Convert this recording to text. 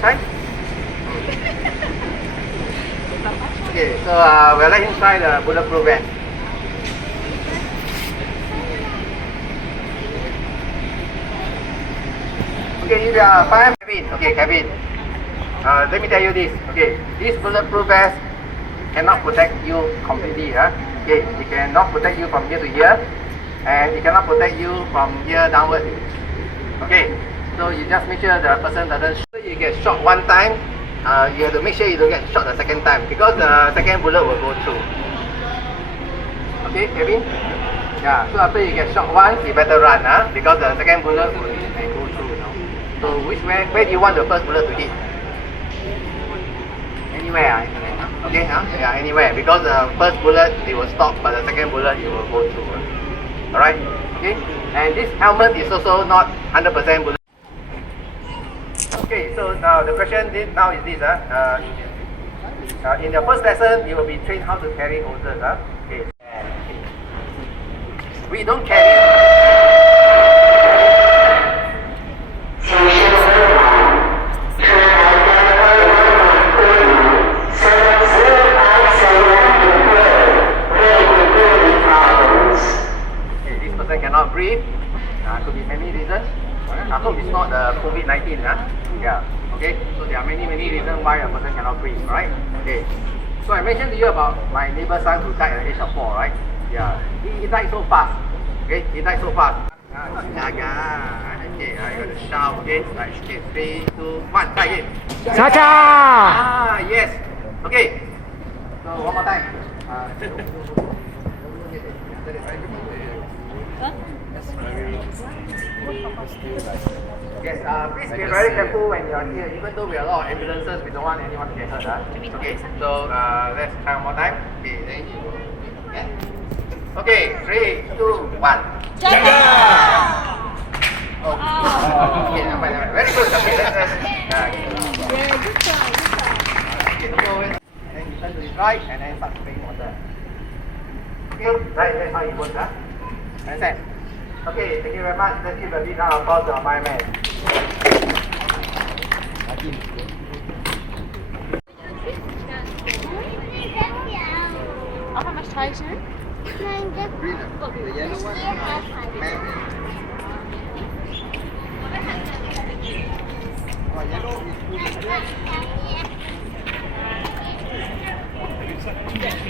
side. Okay, so we'll let him try the bulletproof vest. Okay, if you are fire Kevin. Okay, Kevin. Let me tell you this. Okay, this bulletproof vest cannot protect you completely. Okay, it cannot protect you from here to here, and it cannot protect you from here downward. Okay, so you just make sure the person doesn't. You get shot one time. You have to make sure you don't get shot the second time because the second bullet will go through. Okay, Kevin? Yeah, so after you get shot once, you better run, because the second bullet will go through. So where do you want the first bullet to hit? Anywhere, okay, yeah, anywhere, because the first bullet it will stop, but the second bullet it will go through. Alright, okay, and this helmet is also not 100% bullet. Okay, so now the question now is this. In the first lesson, you will be trained how to carry hoses. Okay. We don't carry. This person cannot breathe. Could be many reasons. I hope it's not the COVID-19. Yeah. Okay. So there are many reasons why a person cannot breathe. Right. Okay. So I mentioned to you about my neighbor's son who died at the age of 4. Right. Yeah. He died so fast. Okay. He died so fast. Okay. I got to shout. Okay. Right. Okay. 3, 2, 1. Try again. Cha-cha! Yes. Okay. So one more time. Yes, please be very careful when you are here. Even though we are a lot of ambulances, we don't want anyone to get hurt. Okay, so let's try one more time. Okay, then you go. Yeah. Okay, 3, 2, 1. Oh. Okay, fine. Very good. Okay, let's Good job. okay, go in. And then you turn to the right and then start spraying water. Okay, right, that's how it works. Understand? Okay, thank you very much. Let's give a big round of applause to our fireman. Oh, how much tighter? The yellow one. Yellow is